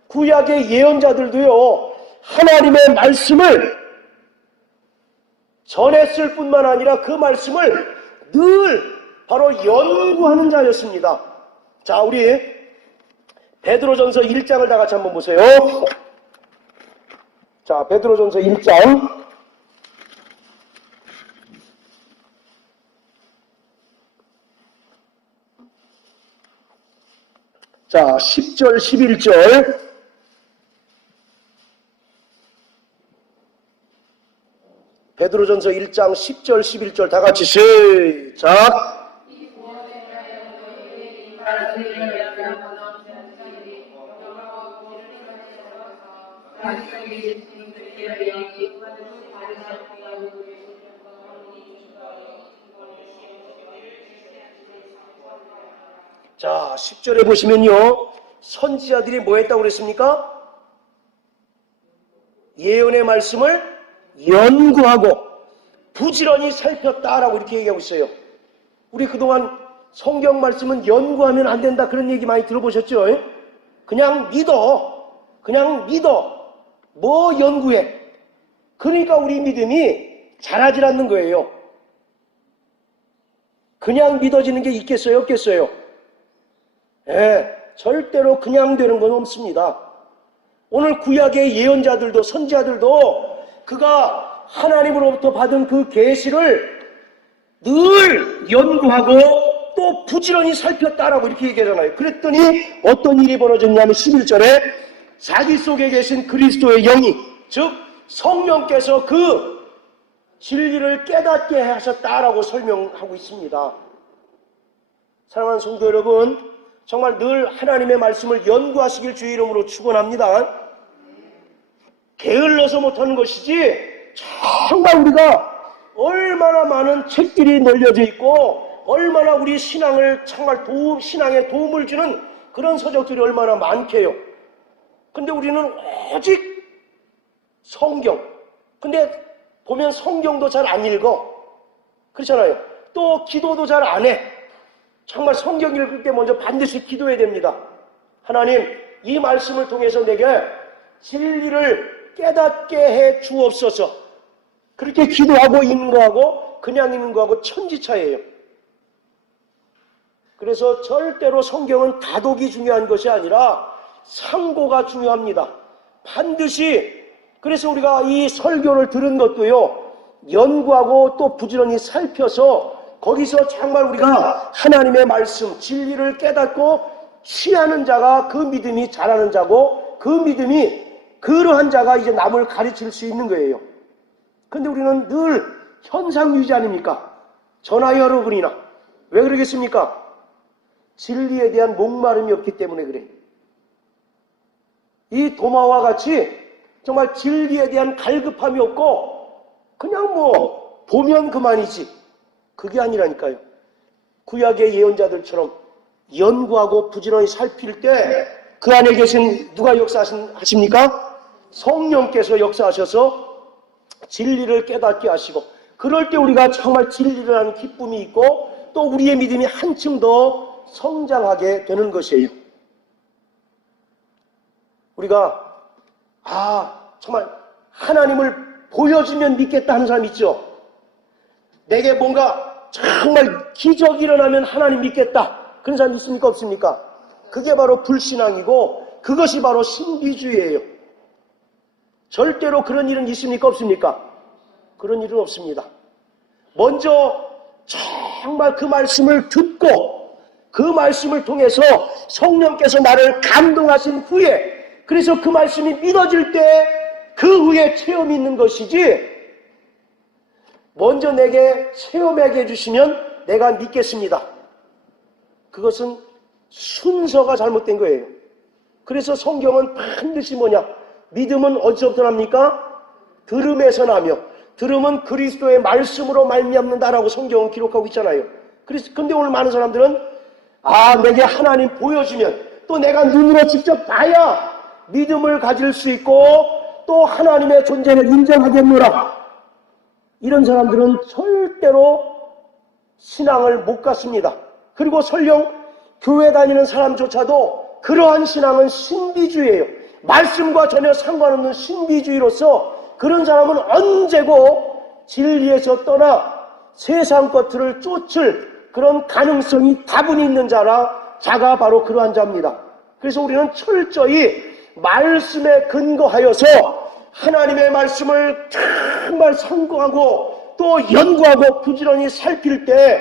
구약의 예언자들도요, 하나님의 말씀을 전했을 뿐만 아니라 그 말씀을 늘 바로 연구하는 자였습니다. 자, 우리 베드로전서 1장을 다 같이 한번 보세요. 자, 베드로전서 1장. 자, 10절, 11절. 베드로전서 1장 10절, 11절 다 같이 시작. 자, 10절에 보시면요, 선지자들이 뭐 했다고 그랬습니까? 예언의 말씀을 연구하고 부지런히 살폈다라고 이렇게 얘기하고 있어요. 우리 그동안 성경 말씀은 연구하면 안 된다 그런 얘기 많이 들어보셨죠? 그냥 믿어. 뭐 연구해. 그러니까 우리 믿음이 자라질 않는 거예요. 그냥 믿어지는 게 있겠어요? 없겠어요? 절대로 그냥 되는 건 없습니다. 오늘 구약의 예언자들도 선지자들도 그가 하나님으로부터 받은 그 계시를 늘 연구하고 또 부지런히 살폈다라고 이렇게 얘기하잖아요. 그랬더니 어떤 일이 벌어졌냐면 11절에 자기 속에 계신 그리스도의 영이, 즉 성령께서 그 진리를 깨닫게 하셨다라고 설명하고 있습니다. 사랑하는 성도 여러분, 정말 늘 하나님의 말씀을 연구하시길 주의 이름으로 축원합니다. 게을러서 못하는 것이지 정말 우리가 얼마나 많은 책들이 널려져 있고 얼마나 우리 신앙을 정말 신앙에 도움을 주는 그런 서적들이 얼마나 많게요. 근데 우리는 오직 성경. 근데 보면 성경도 잘 안 읽어. 그렇잖아요. 또 기도도 잘 안 해. 정말 성경 읽을 때 먼저 반드시 기도해야 됩니다. 하나님, 이 말씀을 통해서 내게 진리를 깨닫게 해 주옵소서. 그렇게 기도하고 있는 거하고 그냥 있는 거하고 천지차이에요. 그래서 절대로 성경은 다독이 중요한 것이 아니라 상고가 중요합니다. 반드시. 그래서 우리가 이 설교를 들은 것도요, 연구하고 또 부지런히 살펴서 거기서 정말 우리가 하나님의 말씀, 진리를 깨닫고 취하는 자가 그 믿음이 자라는 자고 그 믿음이 그러한 자가 이제 남을 가르칠 수 있는 거예요. 근데 우리는 늘 현상 유지 아닙니까? 저나 여러분이나. 왜 그러겠습니까? 진리에 대한 목마름이 없기 때문에 그래. 이 도마와 같이 정말 진리에 대한 갈급함이 없고 그냥 뭐 보면 그만이지. 그게 아니라니까요. 구약의 예언자들처럼 연구하고 부지런히 살필 때 그 안에 계신 누가 역사하십니까? 성령께서 역사하셔서 진리를 깨닫게 하시고 그럴 때 우리가 정말 진리를 하는 기쁨이 있고 또 우리의 믿음이 한층 더 성장하게 되는 것이에요. 우리가 정말 하나님을 보여주면 믿겠다 하는 사람 있죠? 내게 뭔가 정말 기적이 일어나면 하나님 믿겠다. 그런 사람 있습니까? 없습니까? 그게 바로 불신앙이고 그것이 바로 신비주의예요. 절대로 그런 일은 있습니까? 없습니까? 그런 일은 없습니다. 먼저 정말 그 말씀을 듣고 그 말씀을 통해서 성령께서 나를 감동하신 후에 그래서 그 말씀이 믿어질 때 그 후에 체험이 있는 것이지 먼저 내게 체험하게 해주시면 내가 믿겠습니다. 그것은 순서가 잘못된 거예요. 그래서 성경은 반드시 뭐냐? 믿음은 어디서부터 납니까? 들음에서 나며 들음은 그리스도의 말씀으로 말미암는다라고 성경은 기록하고 있잖아요. 근데 오늘 많은 사람들은 내게 하나님 보여주면 또 내가 눈으로 직접 봐야 믿음을 가질 수 있고 또 하나님의 존재를 인정하겠노라. 이런 사람들은 절대로 신앙을 못 갖습니다. 그리고 설령 교회 다니는 사람조차도 그러한 신앙은 신비주의예요. 말씀과 전혀 상관없는 신비주의로서 그런 사람은 언제고 진리에서 떠나 세상 것들을 쫓을 그런 가능성이 다분히 있는 자가 바로 그러한 자입니다. 그래서 우리는 철저히 말씀에 근거하여서 하나님의 말씀을 정말 상고하고 또 연구하고 부지런히 살필 때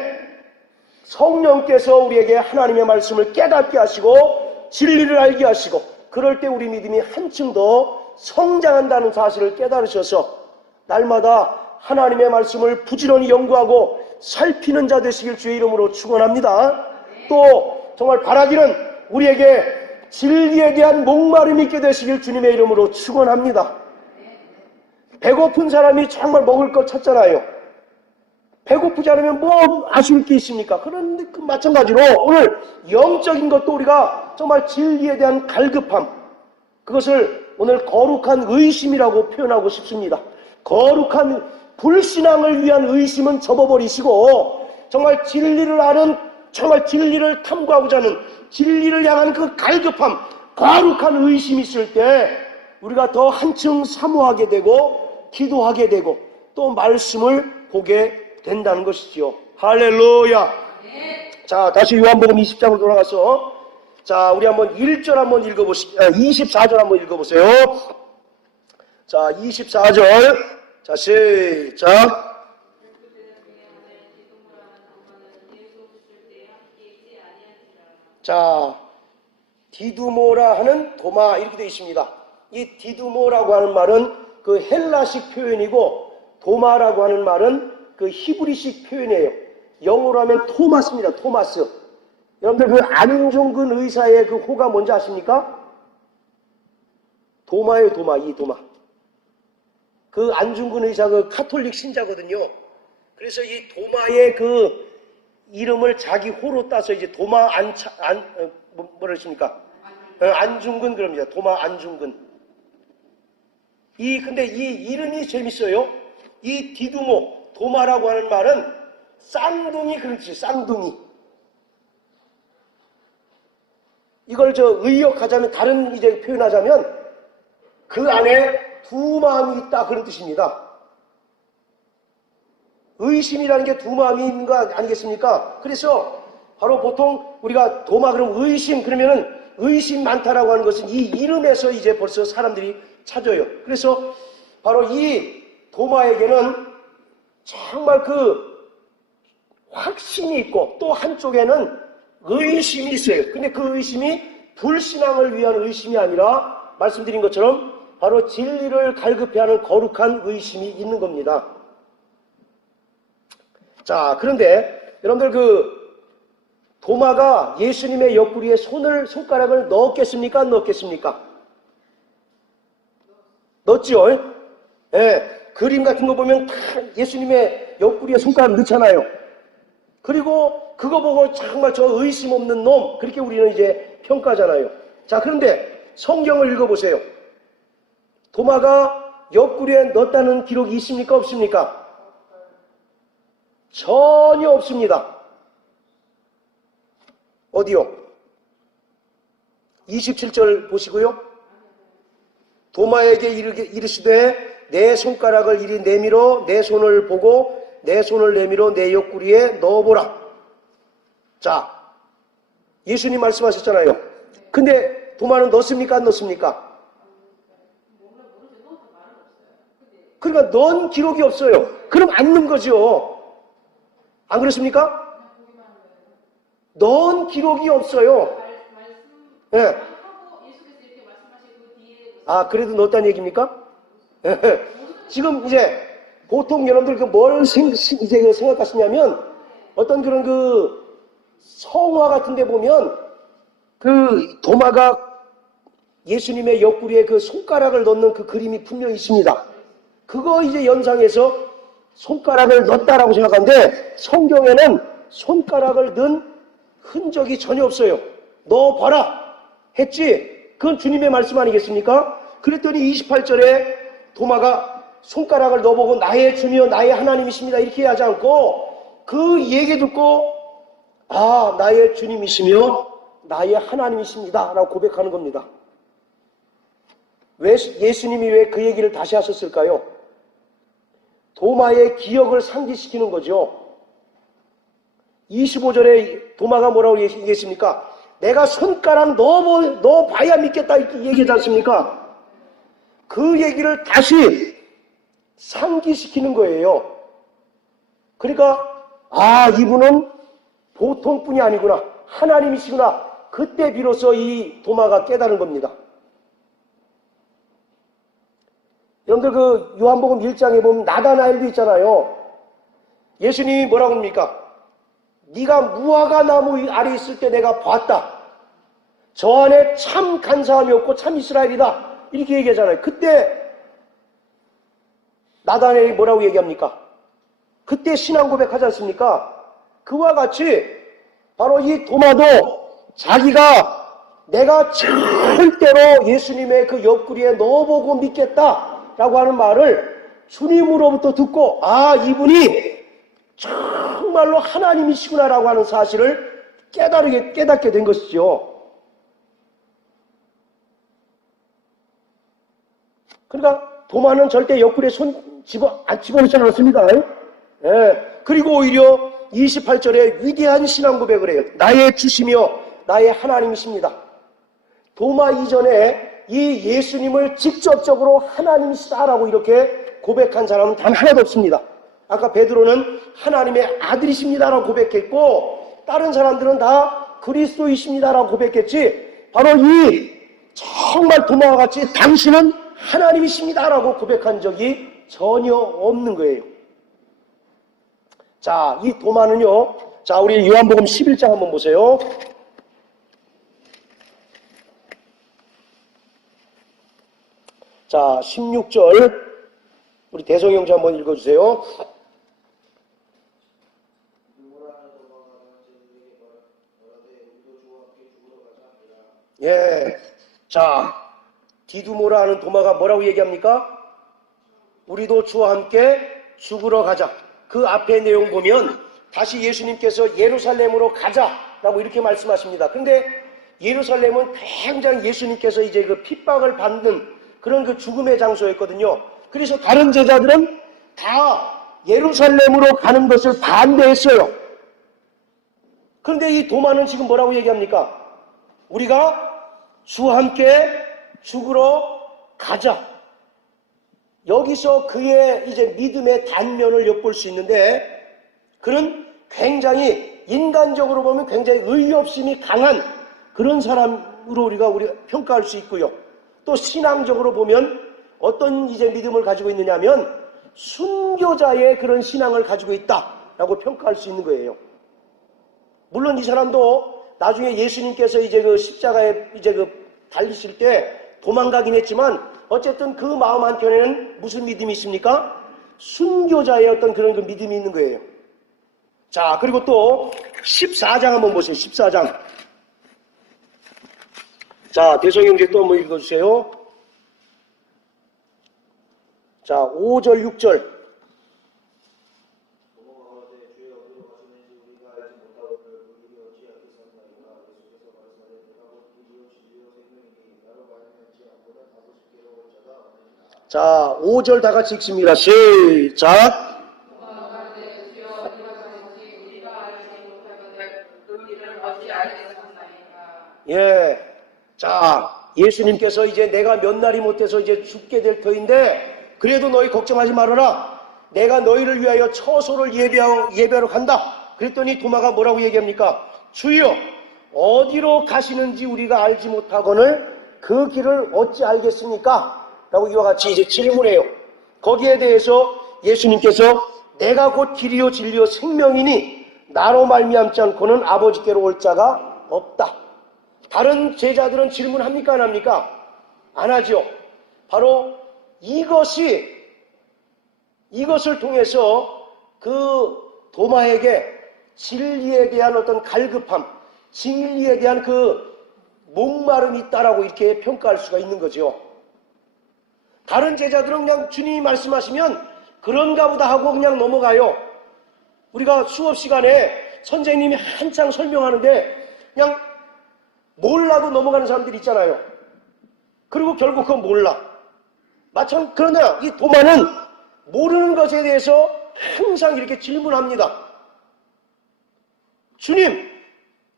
성령께서 우리에게 하나님의 말씀을 깨닫게 하시고 진리를 알게 하시고 그럴 때 우리 믿음이 한층 더 성장한다는 사실을 깨달으셔서 날마다 하나님의 말씀을 부지런히 연구하고 살피는 자 되시길 주의 이름으로 축원합니다. 또 정말 바라기는 우리에게 진리에 대한 목마름이 있게 되시길 주님의 이름으로 축원합니다. 배고픈 사람이 정말 먹을 것 찾잖아요. 배고프지 않으면 뭐 아쉬울 게 있습니까? 그런데 마찬가지로 오늘 영적인 것도 우리가 정말 진리에 대한 갈급함, 그것을 오늘 거룩한 의심이라고 표현하고 싶습니다. 거룩한 불신앙을 위한 의심은 접어버리시고 정말 진리를 아는, 정말 진리를 탐구하고자 하는 진리를 향한 그 갈급함, 거룩한 의심이 있을 때 우리가 더 한층 사모하게 되고 기도하게 되고 또 말씀을 보게 된다는 것이지요. 할렐루야. 자, 다시 요한복음 20장으로 돌아가서 자, 우리 한번 1절 한번 24절 한번 읽어보세요. 자, 24절. 자, 시작. 자, 디두모라 하는 도마 이렇게 되어 있습니다. 이 디두모라고 하는 말은 그 헬라식 표현이고 도마라고 하는 말은 그 히브리식 표현이에요. 영어로 하면 토마스입니다. 토마스. 여러분들 그 안중근 의사의 그 호가 뭔지 아십니까? 도마예요, 도마. 이 도마. 그 안중근 의사 그 카톨릭 신자거든요. 그래서 이 도마의 그 이름을 자기 호로 따서 이제 도마 뭐라 하십니까? 안중근 그럽니다. 도마 안중근. 근데 이 이름이 재밌어요. 이 디두모, 도마라고 하는 말은 쌍둥이 그렇지, 쌍둥이. 이걸 의역하자면, 다른 이제 표현하자면 그 안에 두 마음이 있다 그런 뜻입니다. 의심이라는 게 두 마음이 있는 거 아니겠습니까? 그래서 바로 보통 우리가 도마 그럼 의심 그러면은 의심 많다라고 하는 것은 이 이름에서 이제 벌써 사람들이 찾아요. 그래서 바로 이 도마에게는 정말 그 확신이 있고 또 한쪽에는 의심이 있어요. 근데 그 의심이 불신앙을 위한 의심이 아니라 말씀드린 것처럼 바로 진리를 갈급해하는 거룩한 의심이 있는 겁니다. 자, 그런데 여러분들 도마가 예수님의 옆구리에 손가락을 넣었겠습니까? 안 넣었겠습니까? 넣었죠? 예, 그림 같은 거 보면 다 예수님의 옆구리에 손가락 넣잖아요. 그리고 그거 보고 정말 저 의심 없는 놈, 그렇게 우리는 이제 평가하잖아요. 자, 그런데 성경을 읽어보세요. 도마가 옆구리에 넣었다는 기록이 있습니까? 없습니까? 전혀 없습니다. 어디요? 27절 보시고요. 도마에게 이르시되 내 손가락을 이리 내밀어 내 손을 보고 내 손을 내밀어 내 옆구리에 넣어보라. 자, 예수님 말씀하셨잖아요. 근데 도마는 넣습니까? 안 넣습니까? 그러니까 넣은 기록이 없어요. 그럼 안 넣은 거죠. 안 그렇습니까? 넣은 기록이 없어요. 예. 아, 그래도 넣었다는 얘기입니까? 지금 이제 보통 여러분들 뭘 이제 생각하시냐면 어떤 그런 성화 같은 데 보면 도마가 예수님의 옆구리에 손가락을 넣는 그 그림이 분명히 있습니다. 그거 이제 연상해서 손가락을 넣었다라고 생각하는데 성경에는 손가락을 넣은 흔적이 전혀 없어요. 넣어봐라 했지. 그건 주님의 말씀 아니겠습니까? 그랬더니 28절에 도마가 손가락을 넣어보고 나의 주며 나의 하나님이십니다 이렇게 하지 않고 그 얘기 듣고 아, 나의 주님이시며 나의 하나님이십니다 라고 고백하는 겁니다. 예수님이 왜 그 얘기를 다시 하셨을까요? 도마의 기억을 상기시키는 거죠. 25절에 도마가 뭐라고 얘기했습니까? 내가 손가락 넣어봐야 믿겠다 이렇게 얘기하지 않습니까? 그 얘기를 다시 상기시키는 거예요. 그러니까 아, 이분은 보통 분이 아니구나, 하나님이시구나. 그때 비로소 이 도마가 깨달은 겁니다. 여러분들 요한복음 1장에 보면 나다나엘도 있잖아요. 예수님이 뭐라고 합니까? 네가 무화과 나무 아래 있을 때 내가 봤다. 저 안에 참 간사함이 없고 참 이스라엘이다. 이렇게 얘기하잖아요. 그때 나다나엘이 뭐라고 얘기합니까? 그때 신앙 고백하지 않습니까? 그와 같이 바로 이 도마도 자기가 내가 절대로 예수님의 그 옆구리에 넣어보고 믿겠다라고 하는 말을 주님으로부터 듣고 아, 이분이 정말로 하나님이시구나라고 하는 사실을 깨닫게 된 것이죠. 그러니까 도마는 절대 옆구리에 손 집어넣지 않았습니다. 예. 그리고 오히려 28절에 위대한 신앙 고백을 해요. 나의 주시며 나의 하나님이십니다. 도마 이전에 이 예수님을 직접적으로 하나님이시다라고 이렇게 고백한 사람은 단 하나도 없습니다. 아까 베드로는 하나님의 아들이십니다라고 고백했고 다른 사람들은 다 그리스도이십니다라고 고백했지 바로 이 정말 도마와 같이 당신은 하나님이십니다라고 고백한 적이 전혀 없는 거예요. 자, 이 도마는요. 자, 우리 요한복음 11장 한번 보세요. 자, 16절 우리 대성형제 한번 읽어주세요. 예. 자, 디두모라 하는 도마가 뭐라고 얘기합니까? 우리도 주와 함께 죽으러 가자. 그 앞에 내용 보면 다시 예수님께서 예루살렘으로 가자라고 이렇게 말씀하십니다. 근데 예루살렘은 굉장히 예수님께서 이제 핍박을 받는 그런 죽음의 장소였거든요. 그래서 다른 제자들은 다 예루살렘으로 가는 것을 반대했어요. 그런데 이 도마는 지금 뭐라고 얘기합니까? 우리가 주와 함께 죽으러 가자. 여기서 그의 이제 믿음의 단면을 엿볼 수 있는데 그는 굉장히 인간적으로 보면 굉장히 의협심이 강한 그런 사람으로 우리가 평가할 수 있고요. 또 신앙적으로 보면 어떤 이제 믿음을 가지고 있느냐면 순교자의 그런 신앙을 가지고 있다라고 평가할 수 있는 거예요. 물론 이 사람도 나중에 예수님께서 이제 그 십자가에 이제 그 달리실 때 도망가긴 했지만 어쨌든 그 마음 한켠에는 무슨 믿음이 있습니까? 순교자의 어떤 그런 그 믿음이 있는 거예요. 자, 그리고 또 14장 한번 보세요. 14장. 자, 대성형제 또 한번 읽어주세요. 자, 5절, 6절. 자, 5절 다 같이 읽습니다. 시작. 예. 자, 예수님께서 이제 내가 몇 날이 못해서 이제 죽게 될 터인데 그래도 너희 걱정하지 말아라. 내가 너희를 위하여 처소를 예배하러 간다. 그랬더니 도마가 뭐라고 얘기합니까? 주여, 어디로 가시는지 우리가 알지 못하거늘 그 길을 어찌 알겠습니까? 라고 이와 같이 이제 질문해요. 거기에 대해서 예수님께서 내가 곧 길이요 진리요 생명이니 나로 말미암지 않고는 아버지께로 올 자가 없다. 다른 제자들은 질문합니까? 안 합니까? 안 하죠. 바로 이것을 통해서 그 도마에게 진리에 대한 어떤 갈급함, 진리에 대한 그 목마름이 있다라고 이렇게 평가할 수가 있는 거죠. 다른 제자들은 그냥 주님이 말씀하시면 그런가 보다 하고 그냥 넘어가요. 우리가 수업 시간에 선생님이 한창 설명하는데 그냥 몰라도 넘어가는 사람들이 있잖아요. 그리고 결국 그건 몰라. 그러나 이 도마는 모르는 것에 대해서 항상 이렇게 질문합니다.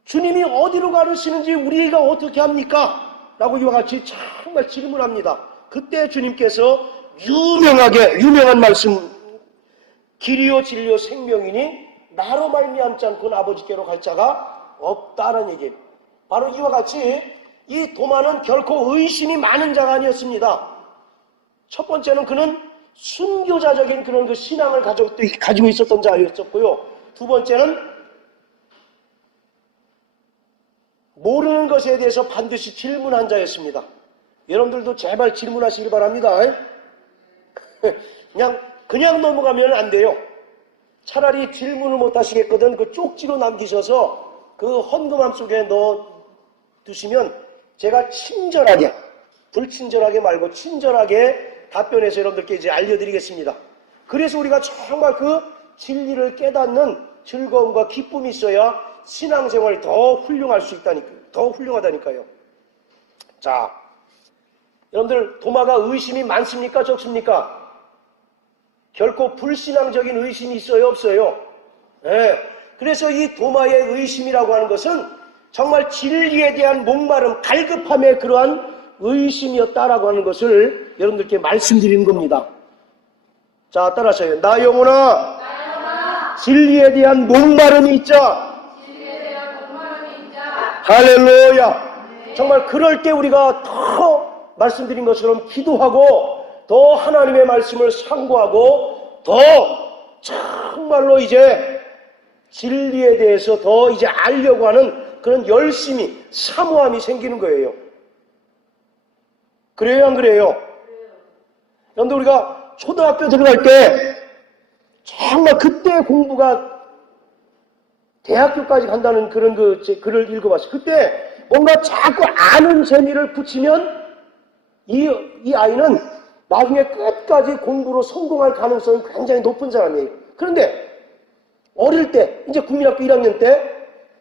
주님이 어디로 가르치는지 우리가 어떻게 합니까? 라고 이와 같이 정말 질문합니다. 그때 주님께서 유명한 말씀, 길이요 진리요 생명이니 나로 말미암지 않고는 아버지께로 갈 자가 없다는 얘기예요. 바로 이와 같이 이 도마는 결코 의심이 많은 자가 아니었습니다. 첫 번째는 그는 순교자적인 그런 그 신앙을 가지고 있었던 자였었고요. 두 번째는 모르는 것에 대해서 반드시 질문한 자였습니다. 여러분들도 제발 질문하시길 바랍니다. 그냥 넘어가면 안 돼요. 차라리 질문을 못 하시겠거든 그 쪽지로 남기셔서 그 헌금함 속에 넣어 두시면 제가 친절하게, 불친절하게 말고 친절하게 답변해서 여러분들께 이제 알려드리겠습니다. 그래서 우리가 정말 그 진리를 깨닫는 즐거움과 기쁨이 있어야 신앙생활이 더 훌륭하다니까요. 자, 여러분들 도마가 의심이 많습니까? 적습니까? 결코 불신앙적인 의심이 있어요? 없어요? 네. 그래서 이 도마의 의심이라고 하는 것은 정말 진리에 대한 목마름, 갈급함의 그러한 의심이었다라고 하는 것을 여러분들께 말씀드리는 겁니다. 자, 따라하세요. 나 영혼아, 진리에 대한 목마름이 있자. 할렐루야. 정말 그럴 때 우리가 더 말씀드린 것처럼 기도하고 더 하나님의 말씀을 상고하고 더 정말로 이제 진리에 대해서 더 이제 알려고 하는 그런 열심이, 사모함이 생기는 거예요. 그래요, 안 그래요? 그런데 우리가 초등학교 들어갈 때 정말 그때 공부가 대학교까지 간다는 그런 글을 읽어봤어요. 그때 뭔가 자꾸 아는 재미를 붙이면 이 아이는 나중에 끝까지 공부로 성공할 가능성이 굉장히 높은 사람이에요. 그런데 어릴 때, 이제 국민학교 1학년 때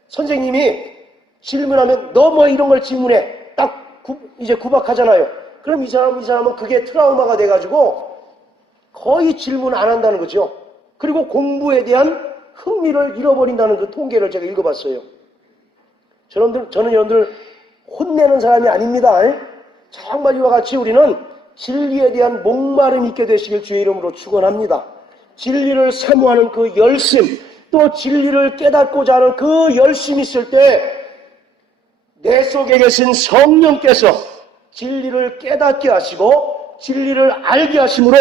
선생님이 질문하면 너 뭐 이런 걸 질문해. 딱 이제 구박하잖아요. 그럼 이 사람은 그게 트라우마가 돼가지고 거의 질문 안 한다는 거죠. 그리고 공부에 대한 흥미를 잃어버린다는 그 통계를 제가 읽어봤어요. 저는 여러분들 혼내는 사람이 아닙니다. 정말 이와 같이 우리는 진리에 대한 목마름이 있게 되시길 주의 이름으로 축원합니다. 진리를 사모하는 그 열심, 또 진리를 깨닫고자 하는 그 열심이 있을 때 내 속에 계신 성령께서 진리를 깨닫게 하시고 진리를 알게 하심으로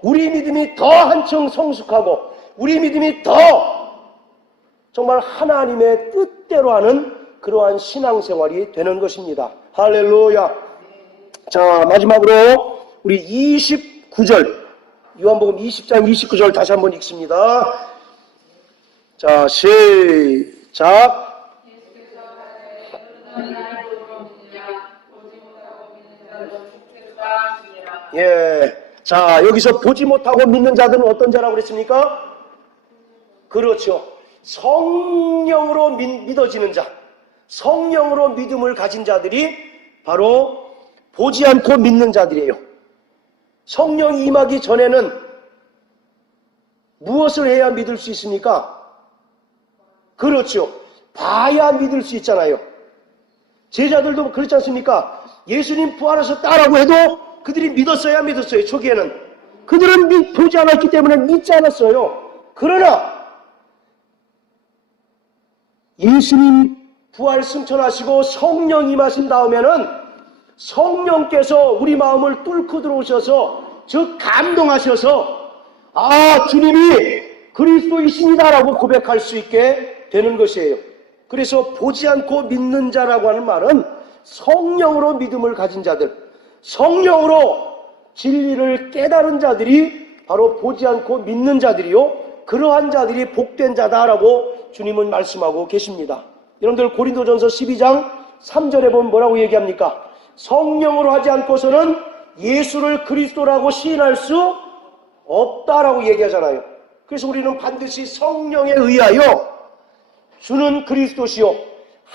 우리 믿음이 더 한층 성숙하고 우리 믿음이 더 정말 하나님의 뜻대로 하는 그러한 신앙생활이 되는 것입니다. 할렐루야. 자, 마지막으로 우리 29절 요한복음 20장 29절 다시 한번 읽습니다. 자, 시작. 예. 자, 여기서 보지 못하고 믿는 자들은 어떤 자라고 그랬습니까? 그렇죠. 성령으로 믿어지는 자, 성령으로 믿음을 가진 자들이 바로 보지 않고 믿는 자들이에요. 성령이 임하기 전에는 무엇을 해야 믿을 수 있습니까? 그렇죠. 봐야 믿을 수 있잖아요. 제자들도 그렇지 않습니까? 예수님 부활하셨다라고 해도 그들이 믿었어야 믿었어요. 초기에는. 그들은 보지 않았기 때문에 믿지 않았어요. 그러나 예수님 부활 승천하시고 성령 임하신 다음에는 성령께서 우리 마음을 뚫고 들어오셔서 즉 감동하셔서 아, 주님이 그리스도이십니다라고 고백할 수 있게 되는 것이에요. 그래서 보지 않고 믿는 자라고 하는 말은 성령으로 믿음을 가진 자들, 성령으로 진리를 깨달은 자들이 바로 보지 않고 믿는 자들이요, 그러한 자들이 복된 자다라고 주님은 말씀하고 계십니다. 여러분들 고린도전서 12장 3절에 보면 뭐라고 얘기합니까? 성령으로 하지 않고서는 예수를 그리스도라고 시인할 수 없다라고 얘기하잖아요. 그래서 우리는 반드시 성령에 의하여 주는 그리스도시요